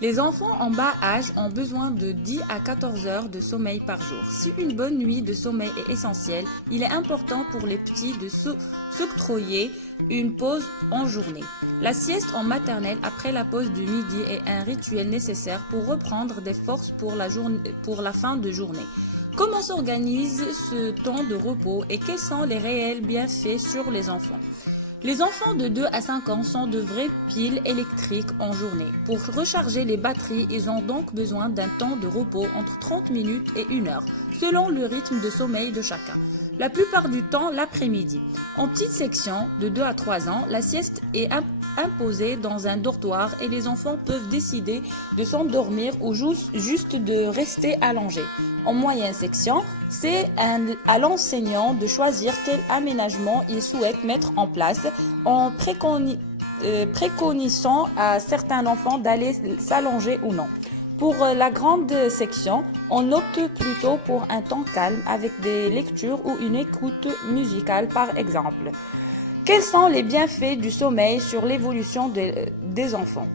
Les enfants en bas âge ont besoin de 10 à 14 heures de sommeil par jour. Si une bonne nuit de sommeil est essentielle, il est important pour les petits de s'octroyer une pause en journée. La sieste en maternelle après la pause du midi est un rituel nécessaire pour reprendre des forces pour la fin de journée. Comment s'organise ce temps de repos et quels sont les réels bienfaits sur les enfants? Les enfants de 2 à 5 ans sont de vraies piles électriques en journée. Pour recharger les batteries, ils ont donc besoin d'un temps de repos entre 30 minutes et 1 heure, selon le rythme de sommeil de chacun. La plupart du temps l'après-midi. En petite section, de 2 à 3 ans, la sieste est imposée dans un dortoir et les enfants peuvent décider de s'endormir ou juste de rester allongés. En moyenne section, c'est à l'enseignant de choisir quel aménagement il souhaite mettre en place en préconisant à certains enfants d'aller s'allonger ou non. Pour la grande section, on opte plutôt pour un temps calme avec des lectures ou une écoute musicale par exemple. Quels sont les bienfaits du sommeil sur l'évolution des enfants?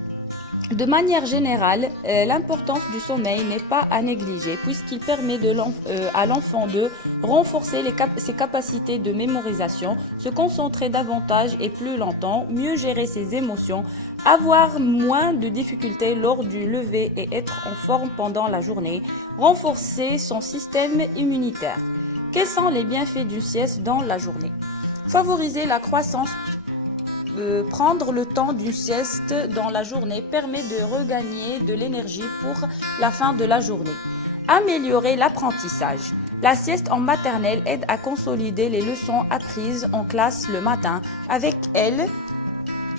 De manière générale, l'importance du sommeil n'est pas à négliger puisqu'il permet à l'enfant de renforcer ses capacités de mémorisation, se concentrer davantage et plus longtemps, mieux gérer ses émotions, avoir moins de difficultés lors du lever et être en forme pendant la journée, renforcer son système immunitaire. Quels sont les bienfaits d'une sieste dans la journée? Favoriser la croissance. Prendre le temps d'une sieste dans la journée permet de regagner de l'énergie pour la fin de la journée. Améliorer l'apprentissage. La sieste en maternelle aide à consolider les leçons apprises en classe le matin. Avec elle,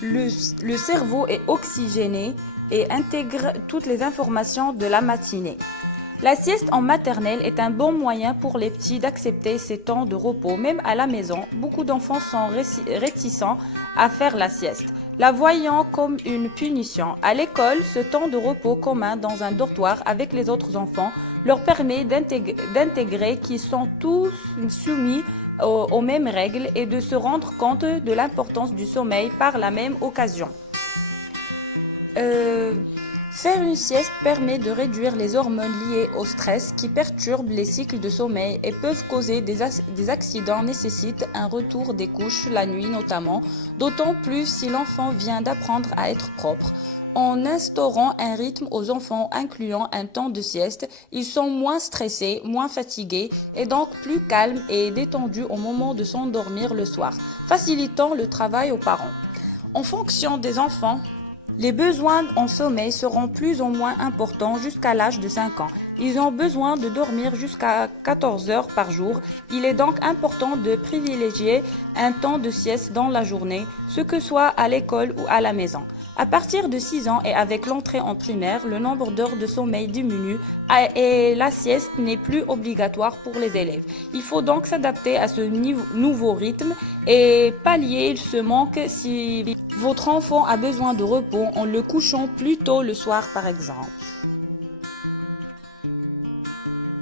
le cerveau est oxygéné et intègre toutes les informations de la matinée. La sieste en maternelle est un bon moyen pour les petits d'accepter ces temps de repos. Même à la maison, beaucoup d'enfants sont réticents à faire la sieste, la voyant comme une punition. À l'école, ce temps de repos commun dans un dortoir avec les autres enfants leur permet d'intégrer qu'ils sont tous soumis aux mêmes règles et de se rendre compte de l'importance du sommeil par la même occasion. Faire une sieste permet de réduire les hormones liées au stress qui perturbent les cycles de sommeil et peuvent causer des accidents nécessitent un retour des couches la nuit notamment, d'autant plus si l'enfant vient d'apprendre à être propre. En instaurant un rythme aux enfants incluant un temps de sieste, ils sont moins stressés, moins fatigués et donc plus calmes et détendus au moment de s'endormir le soir, facilitant le travail aux parents. En fonction des enfants, les besoins en sommeil seront plus ou moins importants jusqu'à l'âge de 5 ans. Ils ont besoin de dormir jusqu'à 14 heures par jour. Il est donc important de privilégier un temps de sieste dans la journée, ce que soit à l'école ou à la maison. À partir de 6 ans et avec l'entrée en primaire, le nombre d'heures de sommeil diminue et la sieste n'est plus obligatoire pour les élèves. Il faut donc s'adapter à ce nouveau rythme et pallier ce manque si votre enfant a besoin de repos en le couchant plus tôt le soir par exemple.